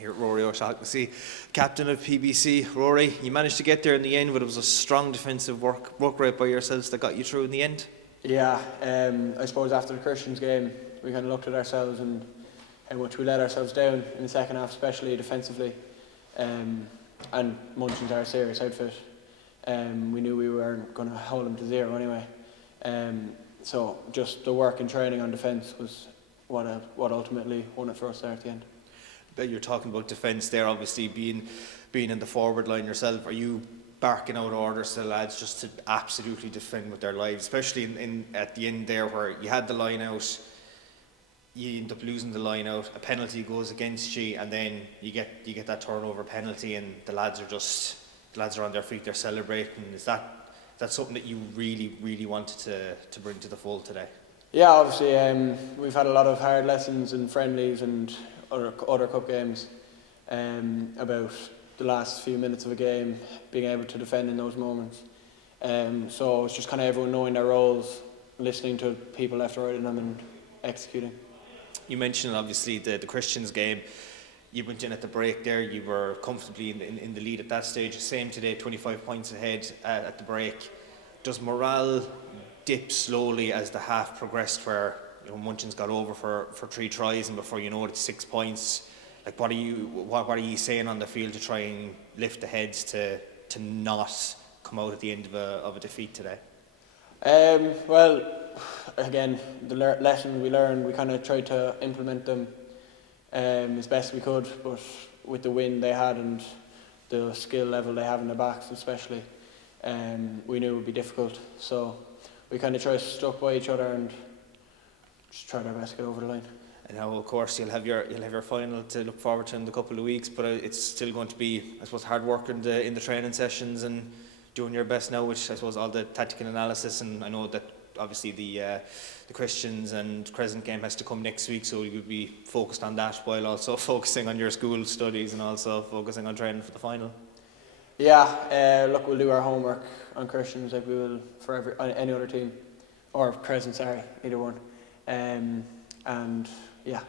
Here, Rory O'Shaughnessy, captain of PBC. Rory, you managed to get there in the end, but it was a strong defensive work rate by yourselves that got you through in the end. Yeah, I suppose after the Christians game, we kind of looked at ourselves and how much we let ourselves down in the second half, especially defensively. And Munchen's our serious outfit. We knew we weren't going to hold them to 0 anyway. So just the work and training on defence was what ultimately won it for us there at the end. You're talking about defence there, obviously being in the forward line yourself. Are you barking out orders to the lads just to absolutely defend with their lives, especially in at the end there where you had the line out, you end up losing the line out, a penalty goes against you, and then you get that turnover penalty, and the lads are on their feet, they're celebrating. Is that something that you really wanted to bring to the fold today? Yeah, obviously we've had a lot of hard lessons and friendlies and other cup games about the last few minutes of a game, being able to defend in those moments. So it's just kind of everyone knowing their roles, listening to people left or right in them and executing. You mentioned obviously the Christians game. You went in at the break there, you were comfortably in the lead at that stage. Same today, 25 points ahead at the break. Does morale dip slowly as the half progressed, where Munchen's got over for 3 tries, and before you know it, it's 6 points? Like, what are you saying on the field to try and lift the heads to not come out at the end of a defeat today? Well, again, the lessons we learned, we kind of tried to implement them as best we could, but with the win they had and the skill level they have in the backs especially, we knew it would be difficult. So we kind of stuck by each other and just tried our best to get over the line. And now, of course, you'll have your final to look forward to in a couple of weeks, but it's still going to be, I suppose, hard work in the training sessions and doing your best now, which I suppose all the tactical analysis, and I know that obviously the Christians and Crescent game has to come next week, so you would be focused on that while also focusing on your school studies and also focusing on training for the final. Yeah, look, we'll do our homework on Christians like we will for any other team, or Crescent, sorry, either one. And yeah,